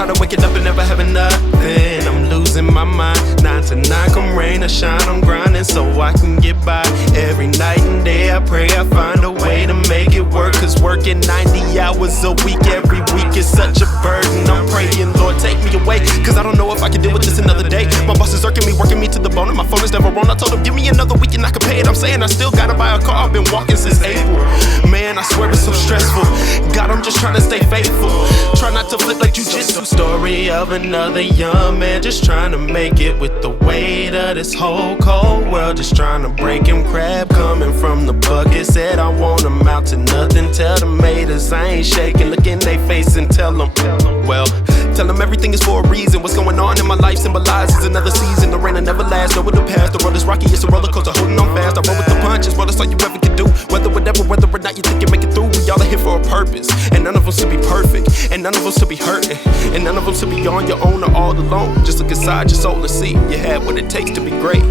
tired of waking up and never having nothing. I'm losing my mind. 9 to 9, come rain or shine, I'm grinding so I can get by. Every night and day I pray I find a way to make it work. Cause working 90 hours a week every week is such a burden. I'm praying, Lord, take me away, cause I don't know if I can deal with this another day. My boss is irking me, working me to the bone, and my phone is never on. I told him, give me another week and I can pay it. I'm saying I still gotta buy a car, I've been walking since April. Man, I swear it's so stressful. God, I'm just trying to stay faithful. Try not to flip like jujitsu. Story of another young man just trying to make it with the weight of this whole cold world. Just trying to break him crab coming from the bucket. Said I won't amount to nothing. Tell the haters I ain't shaking. Look in they face and tell them, well, tell them everything is for a reason. What's going on in my life symbolizes another season. The rain will never last, know the past. The road is rocky, it's a roller coaster, holding on fast. I roll with the punches, well, that's all you ever can do. Whether or not you think you make it through, we all are here for a purpose. And none of us should be perfect, and none of us should be hurting, and none of us should be on your own or all alone. Just look inside your soul and see you have what it takes to be great,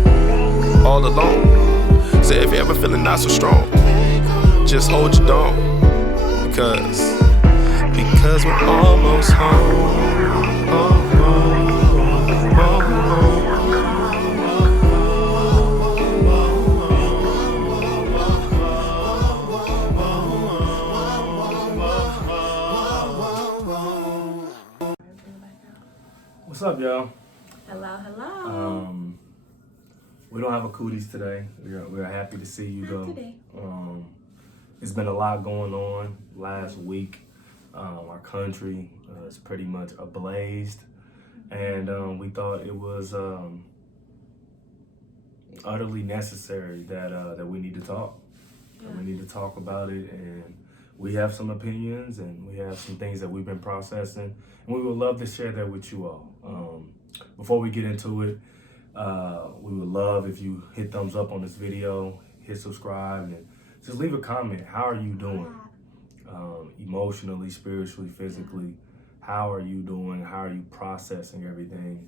all alone. So if you're ever feeling not so strong, just hold your dome, because we're almost home. Oh, oh, oh, oh. What's up, y'all? Hello, hello. We don't have a cooties today. We're happy to see you though. Today. It's been a lot going on last week. Our country is pretty much ablazed, and we thought it was utterly necessary that we need to talk. Yeah. We need to talk about it, and we have some opinions, and we have some things that we've been processing, and we would love to share that with you all. Before we get into it, we would love if you hit thumbs up on this video, hit subscribe, and just leave a comment. How are you doing? Emotionally, spiritually, physically. How are you doing? How are you processing everything?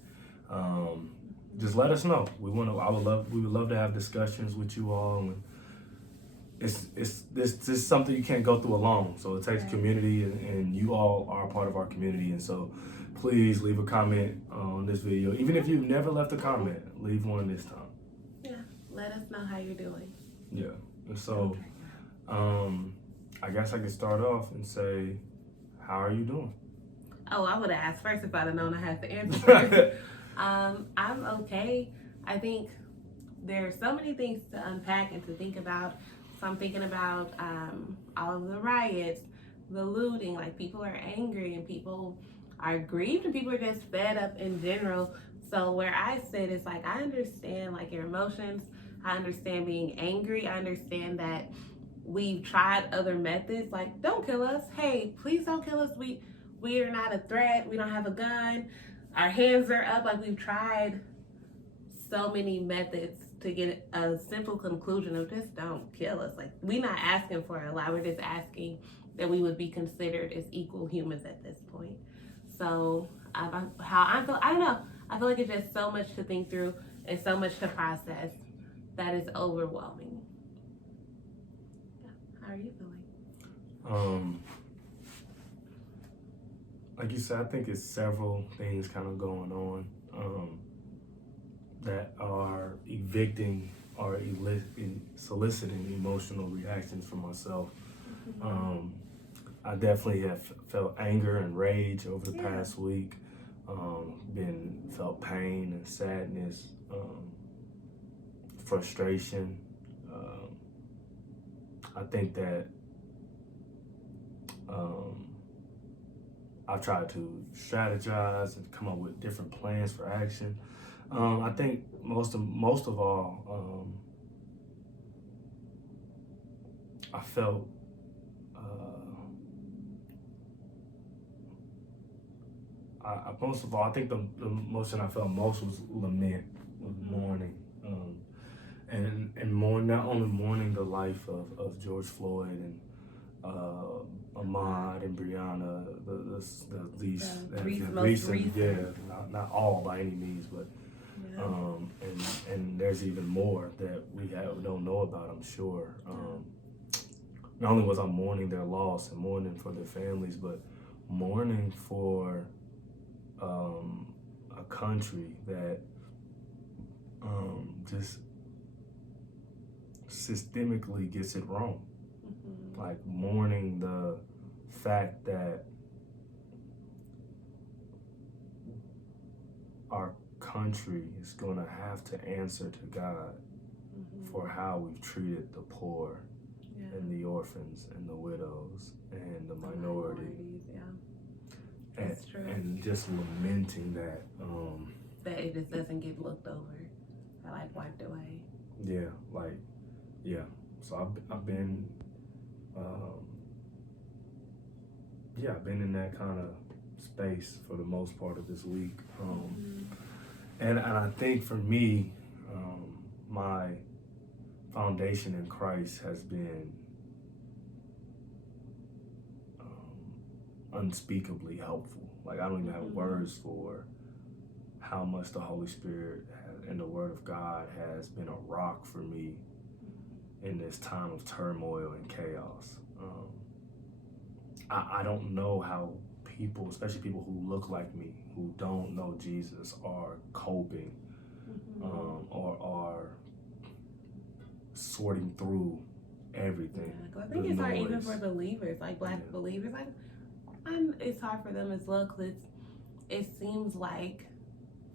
Just let us know. We would love to have discussions with you all. And this is something you can't go through alone. So it takes community, and you all are a part of our community. And so please leave a comment on this video. Even if you've never left a comment, leave one this time. Yeah, let us know how you're doing. Yeah, and so I guess I could start off and say, how are you doing? Oh, I would have asked first if I'd have known I had to answer first. I'm okay. I think there's so many things to unpack and to think about. So I'm thinking about all of the riots, the looting, like people are angry and people are grieved and people are just fed up in general. So where I sit is like, I understand like your emotions. I understand being angry. I understand that we've tried other methods, like don't kill us. Hey, please don't kill us. We are not a threat. We don't have a gun. Our hands are up. Like we've tried so many methods to get a simple conclusion of just don't kill us. Like we're not asking for a lot. We're just asking that we would be considered as equal humans at this point. So how I feel, I don't know. I feel like it's just so much to think through and so much to process that is overwhelming. Yeah. How are you feeling? Like you said, I think it's several things kind of going on that are evicting or soliciting emotional reactions from myself. I definitely have felt anger and rage over the past week. Felt pain and sadness, frustration. I think that I've tried to strategize and come up with different plans for action. I think most of all, I felt I think the emotion I felt most was lament, was mourning, and not only mourning the life of George Floyd and Ahmaud and Breonna, these recent, not all by any means, but and there's even more that we don't know about, I'm sure. Not only was I mourning their loss and mourning for their families, but mourning for a country that just systemically gets it wrong. Like mourning the fact that our country is going to have to answer to God for how we've treated the poor and the orphans and the widows and the minority. That's true. And just lamenting that. That it just doesn't get looked over or like wiped away. So I've been, I've been in that kind of space for the most part of this week. And I think for me, my foundation in Christ has been unspeakably helpful. Like I don't even have words for how much the Holy Spirit and the Word of God has been a rock for me in this time of turmoil and chaos. I don't know how people, especially people who look like me, who don't know Jesus, are coping or are sorting through everything. I think it's hard even for believers, like Black believers. Like, it's hard for them as well because it seems like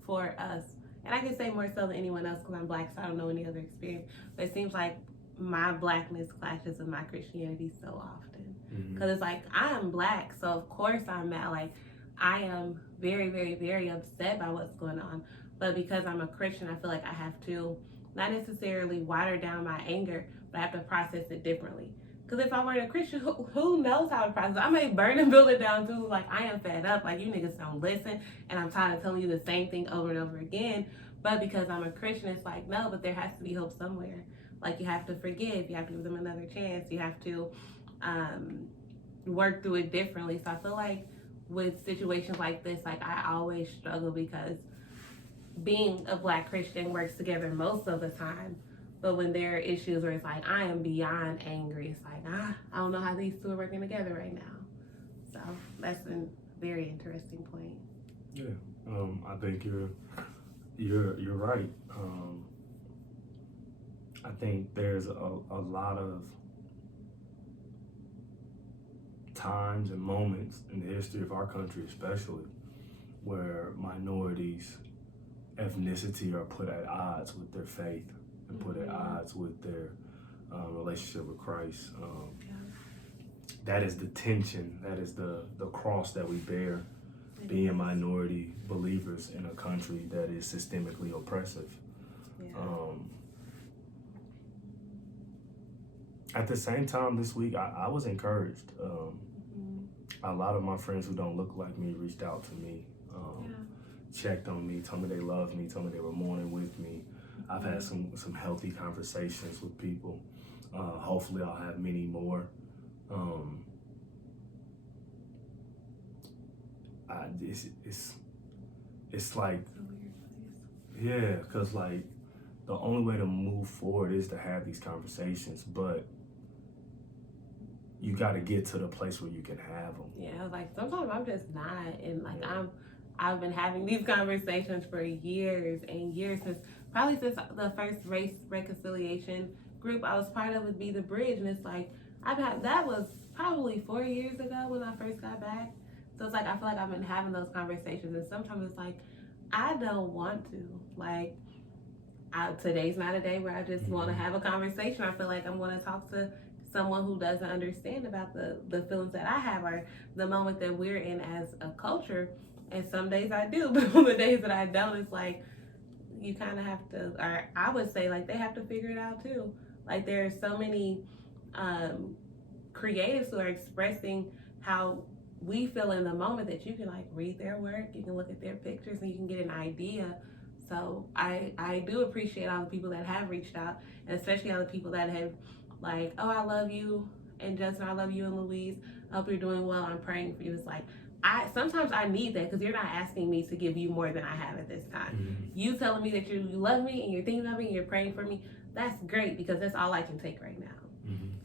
for us, and I can say more so than anyone else because I'm Black, so I don't know any other experience, but it seems like my Blackness clashes with my Christianity so often. Because it's like, I am Black, so of course I'm mad. Like, I am very, very, very upset by what's going on. But because I'm a Christian, I feel like I have to not necessarily water down my anger, but I have to process it differently. Because if I weren't a Christian, who knows how to process it? I may burn and build it down too. Like, I am fed up. Like, you niggas don't listen. And I'm tired of telling you the same thing over and over again. But because I'm a Christian, it's like, no, but there has to be hope somewhere. Like, you have to forgive. You have to give them another chance. You have to work through it differently. So I feel like with situations like this, like, I always struggle because being a Black Christian works together most of the time. But when there are issues where it's like, I am beyond angry, it's like, I don't know how these two are working together right now. So that's a very interesting point. Yeah, I think you're right. I think there's a lot of times and moments in the history of our country, especially, where minorities' ethnicity are put at odds with their faith and put at odds with their relationship with Christ. That is the tension, that is the cross that we bear, being minority believers in a country that is systemically oppressive. At the same time this week, I was encouraged. A lot of my friends who don't look like me reached out to me, checked on me, told me they loved me, told me they were mourning with me. I've had some healthy conversations with people. Hopefully I'll have many more. It's like, yeah, because like the only way to move forward is to have these conversations, but you got to get to the place where you can have them. Yeah, like sometimes I'm just not, and like I've been having these conversations for years and years, since the first race reconciliation group I was part of would Be the Bridge, and it's like that was probably 4 years ago when I first got back. So it's like I feel like I've been having those conversations, and sometimes it's like I don't want to. Like today's not a day where I just want to have a conversation. I feel like I'm going to talk to someone who doesn't understand about the feelings that I have or the moment that we're in as a culture. And some days I do, but on the days that I don't, it's like you kind of have to, or I would say like they have to figure it out too. Like there are so many creatives who are expressing how we feel in the moment that you can like read their work, you can look at their pictures, and you can get an idea. So I do appreciate all the people that have reached out, and especially all the people that have like, oh, I love you, and Justin, I love you, and Louise, I hope you're doing well, I'm praying for you. It's like, sometimes I need that, because you're not asking me to give you more than I have at this time. You telling me that you love me, and you're thinking of me, and you're praying for me, that's great, because that's all I can take right now.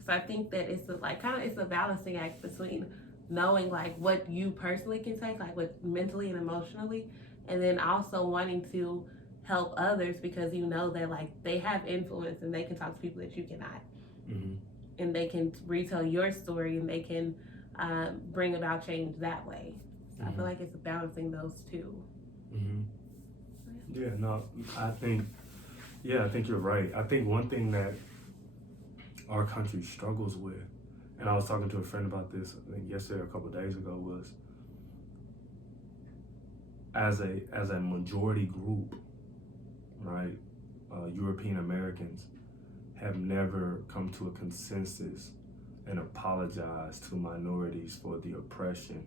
So I think that it's a balancing act between knowing like what you personally can take, like what mentally and emotionally, and then also wanting to help others because you know that like they have influence and they can talk to people that you cannot, Mm-hmm. and they can retell your story and they can bring about change that way. So I feel like it's balancing those two. Mm-hmm. Yeah, no, I think you're right. I think one thing that our country struggles with, and I was talking to a friend about this, I think yesterday or a couple of days ago, was as a majority group, right? European Americans have never come to a consensus and apologized to minorities for the oppression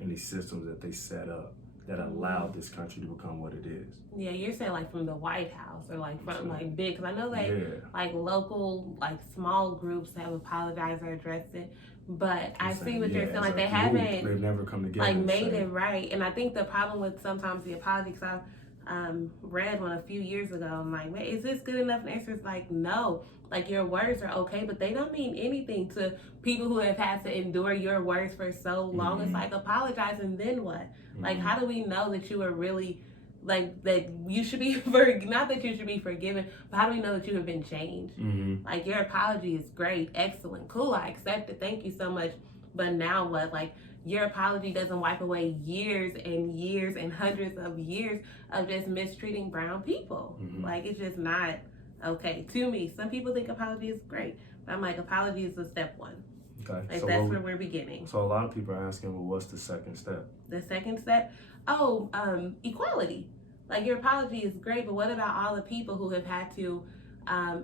and the systems that they set up that allowed this country to become what it is. Yeah, you're saying like from the White House or like from like big, because I know they like local, like small groups have apologized or addressed it, but I see what they're saying, like they haven't, they've never come together like made it right. And I think the problem with sometimes the apology, because I read one a few years ago, I'm like, man, is this good enough? And the answer is like, no. Like your words are okay, but they don't mean anything to people who have had to endure your words for so long. It's like, apologize and then what? Like, how do we know that you are really, like, that you should be, not that you should be forgiven, but how do we know that you have been changed? Like, your apology is great, excellent, cool, I accept it, thank you so much, but now what? Like, your apology doesn't wipe away years and hundreds of years of just mistreating brown people. Like, it's just not okay to me. Some people think apology is great, but I'm like, apology is the step one. Okay. Like so that's where we're beginning. So a lot of people are asking, well, what's the second step? The second step? Oh, equality. Like your apology is great, but what about all the people who have had to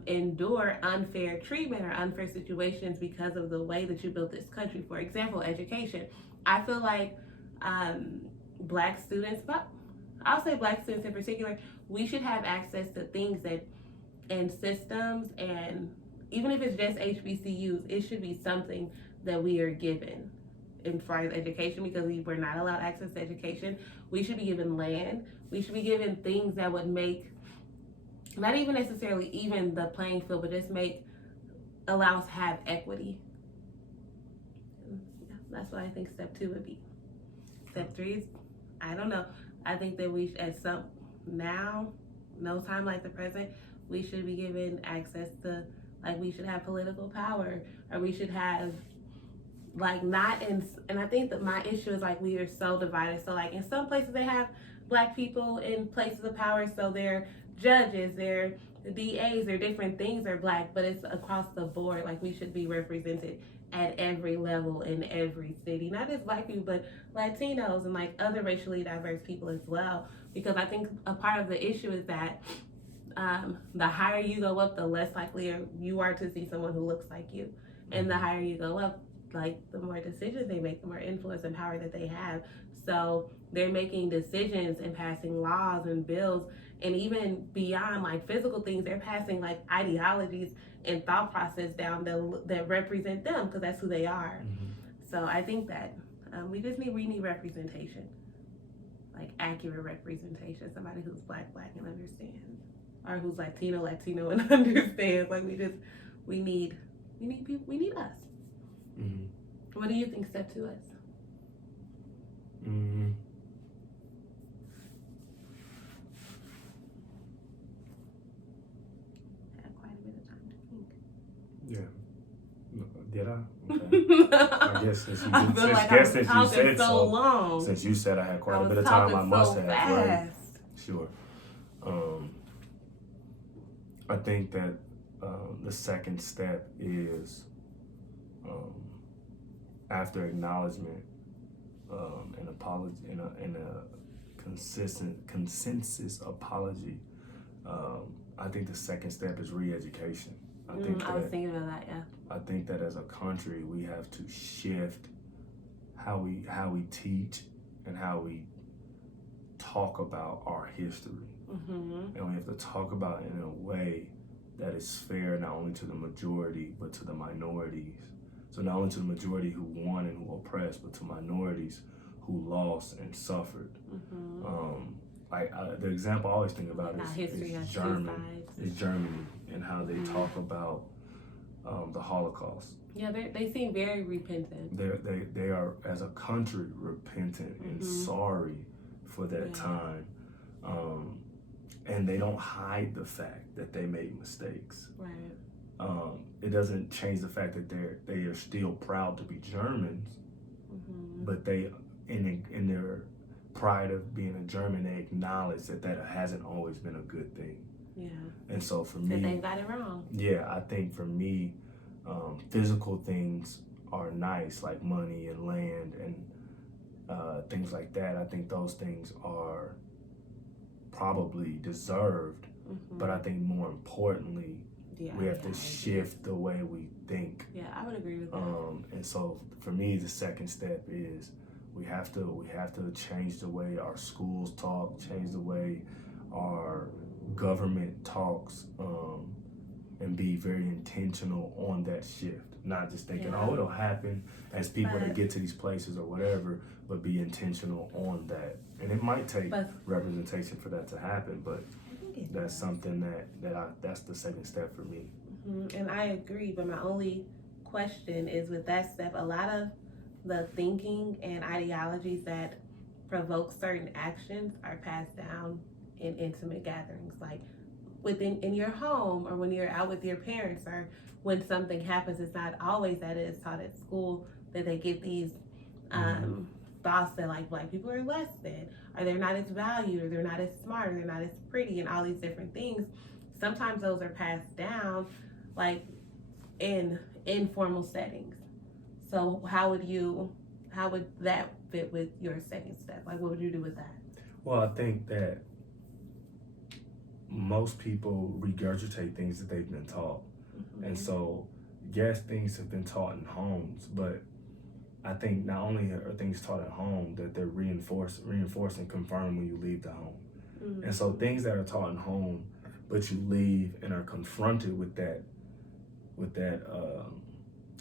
endure unfair treatment or unfair situations because of the way that you built this country? For example, education. I feel like black students, but I'll say black students in particular, we should have access to things that and systems, and even if it's just HBCUs, it should be something that we are given in far as education, because we were not allowed access to education. We should be given land. We should be given things that would make, not even necessarily even the playing field, but just allow us to have equity. Yeah, that's what I think step 2 would be. Step 3 is, I don't know. I think that we, no time like the present, we should be given access to, like, we should have political power, or we should have, like, not in, and I think that my issue is, like, we are so divided. So, like, in some places they have black people in places of power, so they're judges, they're DAs, they're different things are black, but it's across the board. Like, we should be represented at every level in every city, not just black people, but Latinos and, like, other racially diverse people as well. Because I think a part of the issue is that the higher you go up, the less likely you are to see someone who looks like you. And the higher you go up, like, the more decisions they make, the more influence and power that they have. So they're making decisions and passing laws and bills, and even beyond, like, physical things, they're passing, like, ideologies and thought process down that represent them, because that's who they are. So I think that we need representation, like accurate representation, somebody who's black and understands, or who's Latino and understands. Like, we need people, we need us. What do you think step 2 is? Had quite a bit of time to think. Yeah. Did I? Okay. I guess since you said so long. Since you said I had quite a bit of time, I must have. Right? Sure. I think that the second step is after acknowledgement and apology and a consensus apology. I think the second step is re-education. I was thinking about that. Yeah. I think that as a country, we have to shift how we teach and how we talk about our history, and we have to talk about it in a way that is fair not only to the majority but to the minorities. So not only to the majority who won and who oppressed, but to minorities who lost and suffered. The example I always think about is Germany and how they talk about the Holocaust. Yeah, they seem very repentant. They are, as a country, repentant and sorry for that time. And they don't hide the fact that they made mistakes. Right. It doesn't change the fact that they are still proud to be Germans, but they, in their pride of being a German, they acknowledge that hasn't always been a good thing. Yeah. And so for me, that they got it wrong. Yeah, I think for me, physical things are nice, like money and land and things like that. I think those things are probably deserved, but I think more importantly, we have to shift the way we think. Yeah, I would agree with that. And so for me, the second step is we have to change the way our schools talk, change the way our government talks, and be very intentional on that shift. Not just thinking, oh, it'll happen as people that get to these places or whatever, but be intentional on that. And it might take representation for that to happen, but that's something that's the second step for me. And I agree, but my only question is, with that step, a lot of the thinking and ideologies that provoke certain actions are passed down in intimate gatherings, like in your home, or when you're out with your parents, or when something happens. It's not always that it is taught at school, that they get these thoughts that like black people are less than, or they're not as valued, or they're not as smart, or they're not as pretty, and all these different things. Sometimes those are passed down like in informal settings. So how would that fit with your second step? Like, what would you do with that? Well, I think that most people regurgitate things that they've been taught. And so, yes, things have been taught in homes, but I think not only are things taught at home, that they're reinforced and confirmed when you leave the home. And so things that are taught in home, but you leave and are confronted with that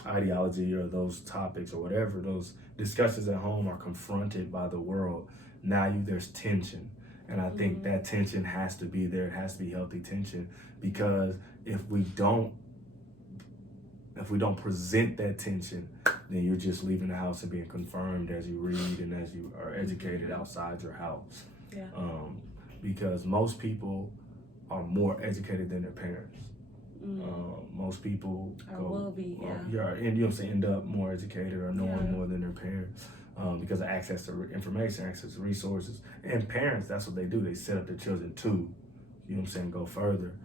ideology or those topics or whatever, those discussions at home are confronted by the world. Now there's tension. And I think that tension has to be there. It has to be healthy tension, because if we don't present that tension, then you're just leaving the house and being confirmed as you read and as you are educated outside your house. Yeah. Because most people are more educated than their parents. Most people end up more educated or knowing more than their parents. Because of access to information, access to resources. And parents, that's what they do. They set up their children to, go further.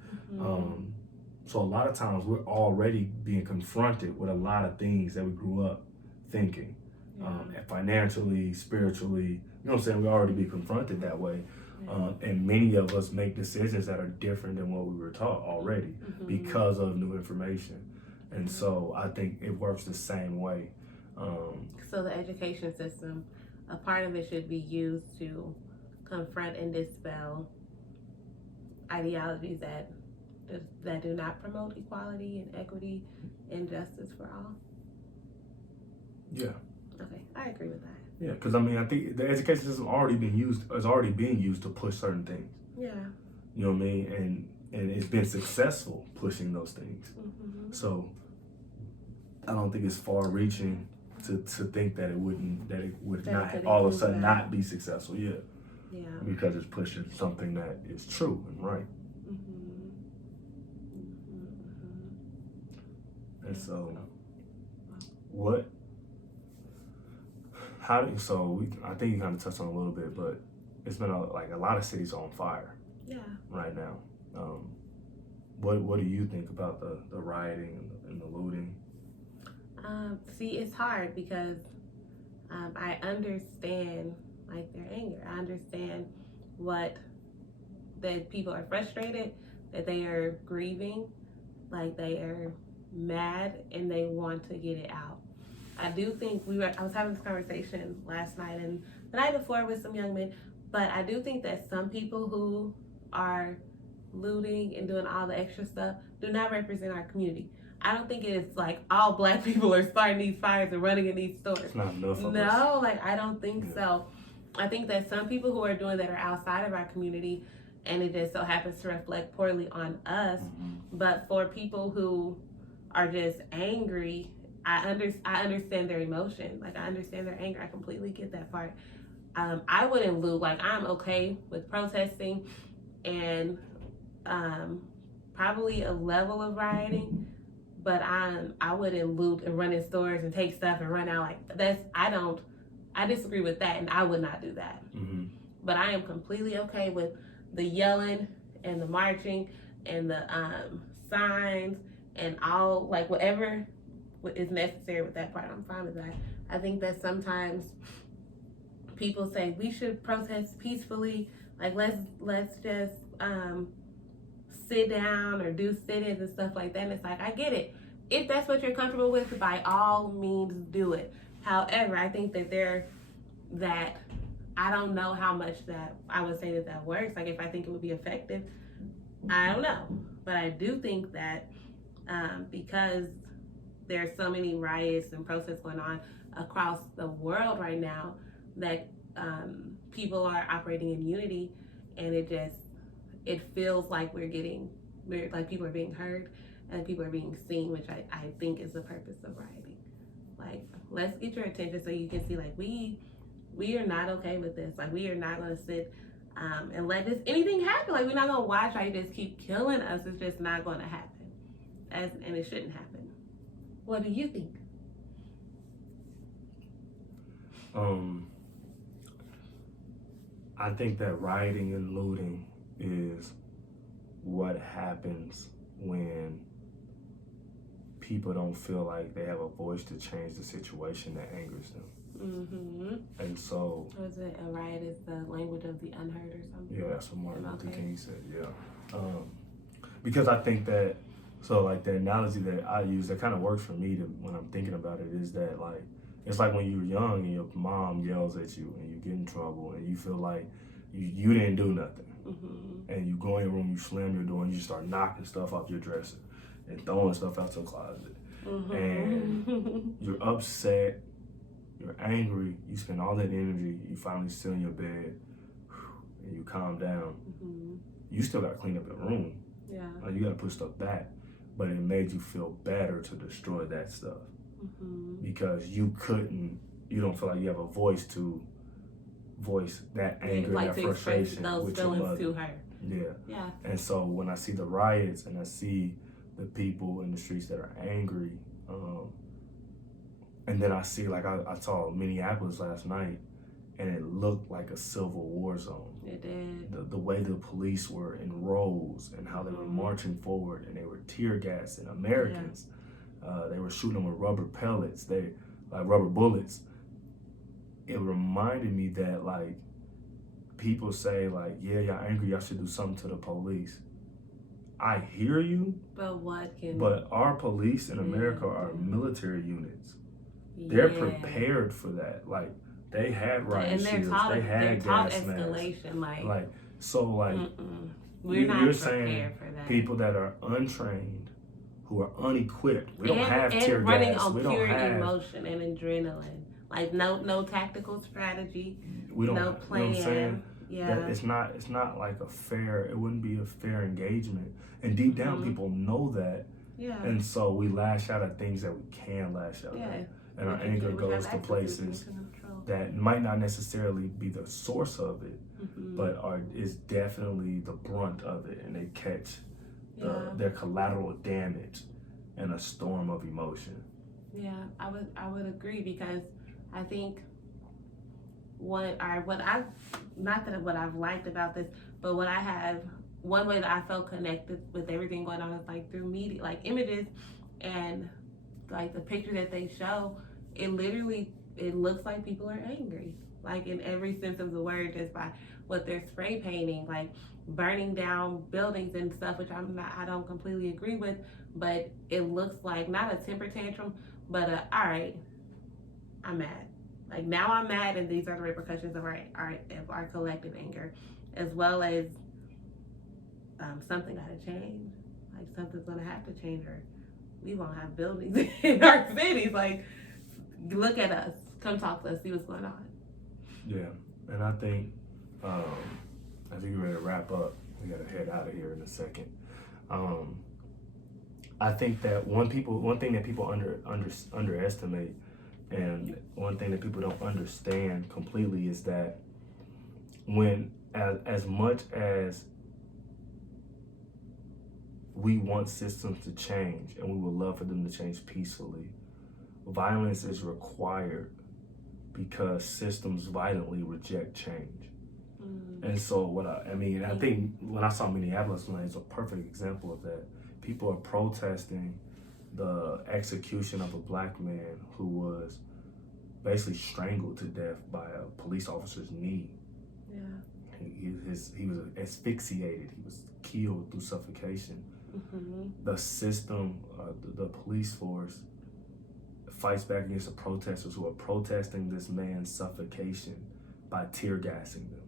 So a lot of times we're already being confronted with a lot of things that we grew up thinking. Financially, spiritually, we already be confronted that way. And many of us make decisions that are different than what we were taught already because of new information. And so I think it works the same way. So the education system, a part of it should be used to confront and dispel ideologies that do not promote equality and equity and justice for all. Yeah. Okay, I agree with that. Yeah, because I think the education system is already being used to push certain things. Yeah. You know what I mean? And it's been successful pushing those things. So I don't think it's far reaching to think that it would not all of a sudden not be successful. Yeah. Because it's pushing something that is true and right. And so I think you kind of touched on it a little bit, but it's been a lot of cities on fire right now. What do you think about the rioting and the looting? See, it's hard because I understand their anger. I understand that people are frustrated, that they are grieving, they are mad, and they want to get it out. I do think I was having this conversation last night and the night before with some young men, but I do think that some people who are looting and doing all the extra stuff do not represent our community. I don't think it's all black people are starting these fires and running in these stores. It's not enough of us. No, I don't think so. I think that some people who are doing that are outside of our community, and it just so happens to reflect poorly on us. But for people who are just angry I understand their emotion. Like, I understand their anger. I completely get that part. I wouldn't loot. Like, I'm okay with protesting and probably a level of rioting, but I wouldn't loot and run in stores and take stuff and run out. Like, I disagree with that, and I would not do that. Mm-hmm. But I am completely okay with the yelling and the marching and the signs and all, like, whatever is necessary with that part. I'm fine with that. I think that sometimes people say we should protest peacefully, like, let's just sit down or do sit-ins and stuff like that. And it's like, I get it. If that's what you're comfortable with, by all means do it. However, I think that I don't know how much that I would say that works. Like, if I think it would be effective, I don't know. But I do think that because there's so many riots and protests going on across the world right now, that people are operating in unity, and it feels like like people are being heard and people are being seen, which I think is the purpose of rioting. Like, let's get your attention so you can see, like, we are not okay with this. Like, we are not going to sit and let anything happen. Like, we're not going to watch how you just keep killing us. It's just not going to happen. And it shouldn't happen. What do you think? I think that rioting and looting is what happens when people don't feel like they have a voice to change the situation that angers them. Mm-hmm. And so, was it a riot is the language of the unheard or something? Yeah, that's what Martin Luther Okay. King said. Yeah, because I think that, so like the analogy that I use that kind of works for me when I'm thinking about it is that, like, it's like when you're young and your mom yells at you and you get in trouble and you feel like you didn't do nothing. Mm-hmm. And you go in your room, you slam your door, and you start knocking stuff off your dresser and throwing stuff out your closet. Mm-hmm. And you're upset, you're angry, you spend all that energy, you finally sit in your bed, and you calm down. Mm-hmm. You still got to clean up your room. Yeah. Like, you got to put stuff back. But it made you feel better to destroy that stuff. Mm-hmm. Because you don't feel like you have a voice to voice that anger, like that to express frustration those with your feelings mother. to her. Yeah. And so when I see the riots and I see the people in the streets that are angry, and then I see, like, I saw Minneapolis last night, and it looked like a civil war zone. It did. The way the police were in rows and how they were marching forward, and they were tear gassing Americans. Yeah. They were shooting them with rubber pellets, rubber bullets. It reminded me that, like, people say, like, yeah, y'all angry, y'all should do something to the police. I hear you, but our police in America are military units. They're prepared for that. Like, they had riot shields, they had gas escalation. Like, so, like, we're not you're prepared saying for that. People that are untrained, who are unequipped, we don't have tear gas. Running on we pure don't have emotion and adrenaline. Like, no tactical strategy. We don't no have, plan. You know what I'm saying? Yeah. That it's not like it wouldn't be a fair engagement. And deep down, people know that. Yeah. And so we lash out at things that we can lash out at. And our anger goes to places that might not necessarily be the source of it, but is definitely the brunt of it. And they catch their collateral damage in a storm of emotion. Yeah, I would agree, because I think what I've liked about this, but one way that I felt connected with everything going on is, like, through media, like images and, like, the picture that they show. It looks like people are angry, like, in every sense of the word, just by what they're spray painting, like burning down buildings and stuff, which I don't completely agree with, but it looks like not a temper tantrum, but all right, I'm mad. Like, now I'm mad, and these are the repercussions of our collective anger, as well as something gotta change. Like, something's gonna have to change, or we won't have buildings in our cities. Like, look at us, come talk to us, see what's going on. Yeah, and I think we're ready to wrap up. We gotta head out of here in a second. I think that one thing that people underestimate, and one thing that people don't understand completely is that when as much as we want systems to change and we would love for them to change peacefully, violence is required because systems violently reject change. And so I think when I saw Minneapolis, it's a perfect example of that. People are protesting the execution of a black man who was basically strangled to death by a police officer's knee. Yeah. He was asphyxiated. He was killed through suffocation. The system, the police force, fights back against the protesters who are protesting this man's suffocation by tear gassing them.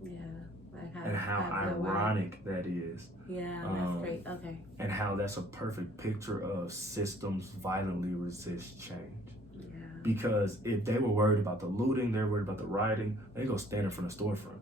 Yeah. And how ironic that is. Yeah, that's great. Okay. And how that's a perfect picture of systems violently resist change. Yeah. Because if they were worried about the looting, they're worried about the rioting, they go stand in front of storefronts.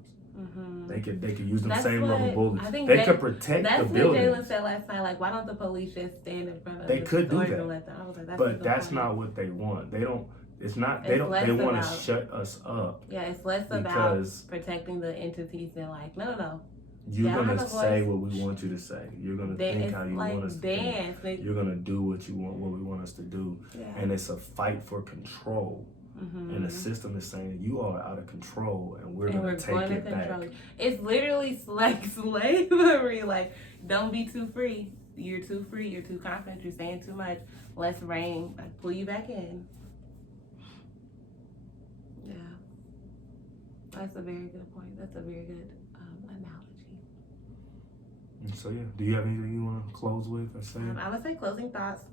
They could use them same rubber bullets. They could protect the building. That's what Jalen said last night. Like, why don't the police just stand in front of they the could do stores that. and let them? I was like, but that's not what they want. They don't. It's not. They don't. They want to shut us up. Yeah, it's less about protecting the entities than like, no. You're gonna say what we want you to say. You're gonna think how you want us to dance. think. You're gonna do what we want us to do. Yeah. And it's a fight for control. And the system is saying you are out of control, and we're gonna take it back. It's literally like slavery. Like, don't be too free. You're too free. You're too confident. You're saying too much. Let's rein. Like, pull you back in. Yeah, that's a very good point. That's a very good analogy. So yeah, do you have anything you want to close with or say? I would say closing thoughts.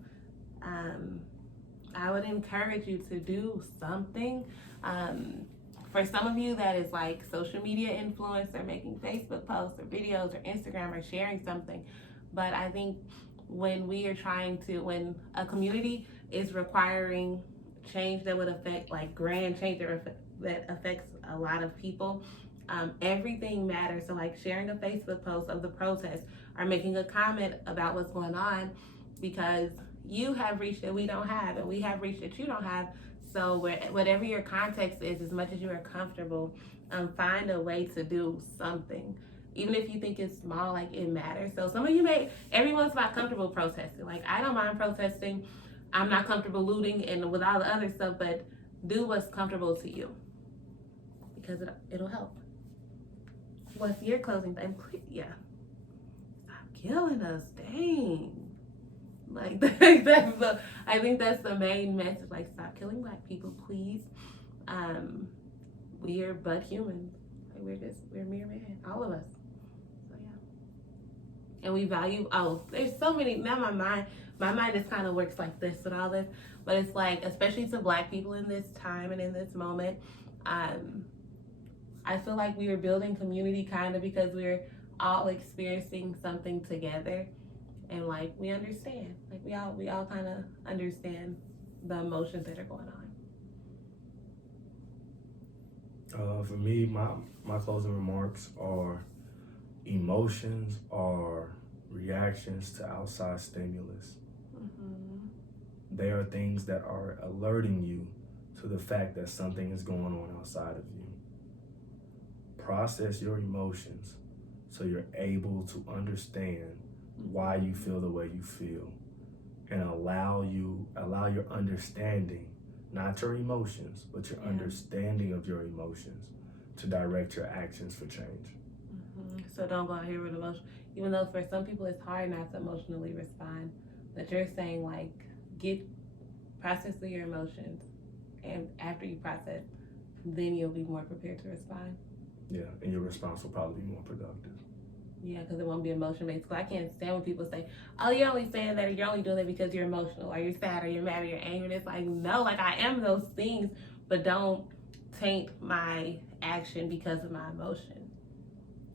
I would encourage you to do something. For some of you, that is like social media influence, or making Facebook posts or videos or Instagram or sharing something. But I think when a community is requiring change that would affect, like grand change that affects a lot of people, everything matters. So like sharing a Facebook post of the protest or making a comment about what's going on, because you have reached that we don't have, and we have reached that you don't have. So whatever your context is, as much as you are comfortable, find a way to do something. Even if you think it's small, like, it matters. So some of you everyone's about comfortable protesting. Like, I don't mind protesting. I'm not comfortable looting and with all the other stuff, but do what's comfortable to you, because it'll help. What's your closing thing? Yeah. Stop killing us, dang. Like, I think that's the main message. Like, stop killing Black people, please. We are but humans. Like, we're mere men, all of us. So yeah. And we value. There's so many. Now my mind just kind of works like this with all this, but it's like, especially to Black people in this time and in this moment, I feel like we are building community kind of because we're all experiencing something together. And like, we understand, like we all kind of understand the emotions that are going on. For me, my closing remarks are emotions are reactions to outside stimulus. They are things that are alerting you to the fact that something is going on outside of you. Process your emotions so you're able to understand why you feel the way you feel, and allow your understanding, not your emotions, but your understanding of your emotions, to direct your actions for change. So don't go out here with emotion, even though for some people it's hard not to emotionally respond. But you're saying, like, process through your emotions, and after you process, then you'll be more prepared to respond. Yeah, and your response will probably be more productive. Yeah, because it won't be emotion-based. Because I can't stand when people say, oh, you're only saying that, or you're only doing that because you're emotional, or you're sad, or you're mad, or you're angry. And it's like, no, like, I am those things, but don't taint my action because of my emotion.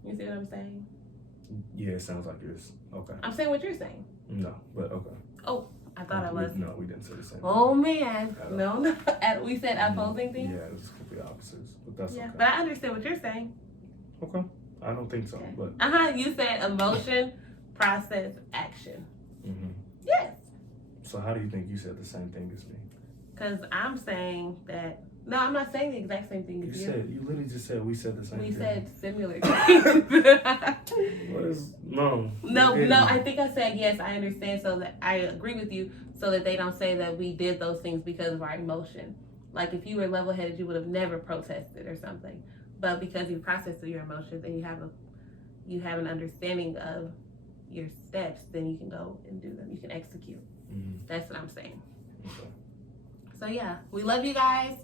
You see what I'm saying? Yeah, it sounds like yours. Okay. I'm saying what you're saying. No, but okay. Oh, I thought I was. No, we didn't say the same Oh, thing. man. No. We said opposing things? Yeah, it was complete opposites, but that's okay. But I understand what you're saying. Okay. I don't think so, Okay. but... You said emotion, process, action. So how do you think you said the same thing as me? Because I'm saying that. No, I'm not saying the exact same thing as you. You literally just said we said the same thing. We said similar things. What is no? No. I think I said yes. I understand. So that I agree with you. So that they don't say that we did those things because of our emotion. Like if you were level-headed, you would have never protested or something. But because you process your emotions and you have an understanding of your steps, then you can go and do them. You can execute. Mm-hmm. That's what I'm saying. Okay. So yeah, we love you guys.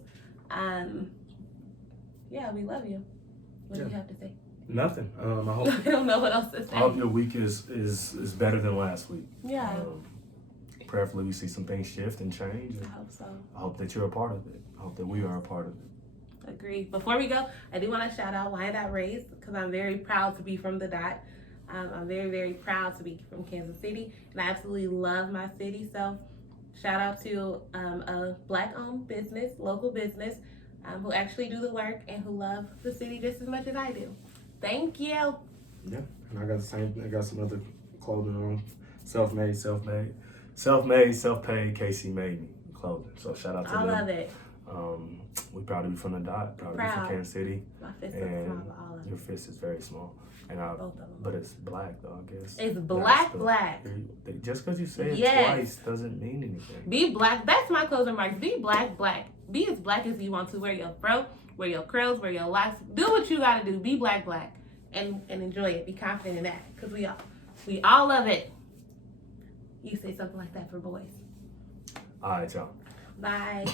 Yeah, we love you. What do you have to say? Nothing. I hope. I don't know what else to say. I hope your week is better than last week. Yeah. Prayerfully, we see some things shift and change. And I hope so. I hope that you're a part of it. I hope that we are a part of it. Agreed. Before we go, I do want to shout out Wyandotte Raised because I'm very proud to be from the Dot. I'm very, very proud to be from Kansas City, and I absolutely love my city. So, shout out to a Black-owned business, local business, who actually do the work and who love the city just as much as I do. Thank you. Yeah, and I got the same. I got some other clothing on. Self-made, self-paid. Casey made me clothing. So shout out to them. I love it. We proud to be from the Dot. Proud to be from Kansas City. My fist is small, but all of Your it. fist is very small. And Both of them. but it's black though, I guess. It's black. Just because you say it twice doesn't mean anything. Be black. That's my closing remarks. Be black. Be as black as you want to. Wear your fro, wear your curls, wear your locks. Do what you gotta do. Be black. And enjoy it. Be confident in that. Because we all love it. You say something like that for boys. All right, y'all. Bye.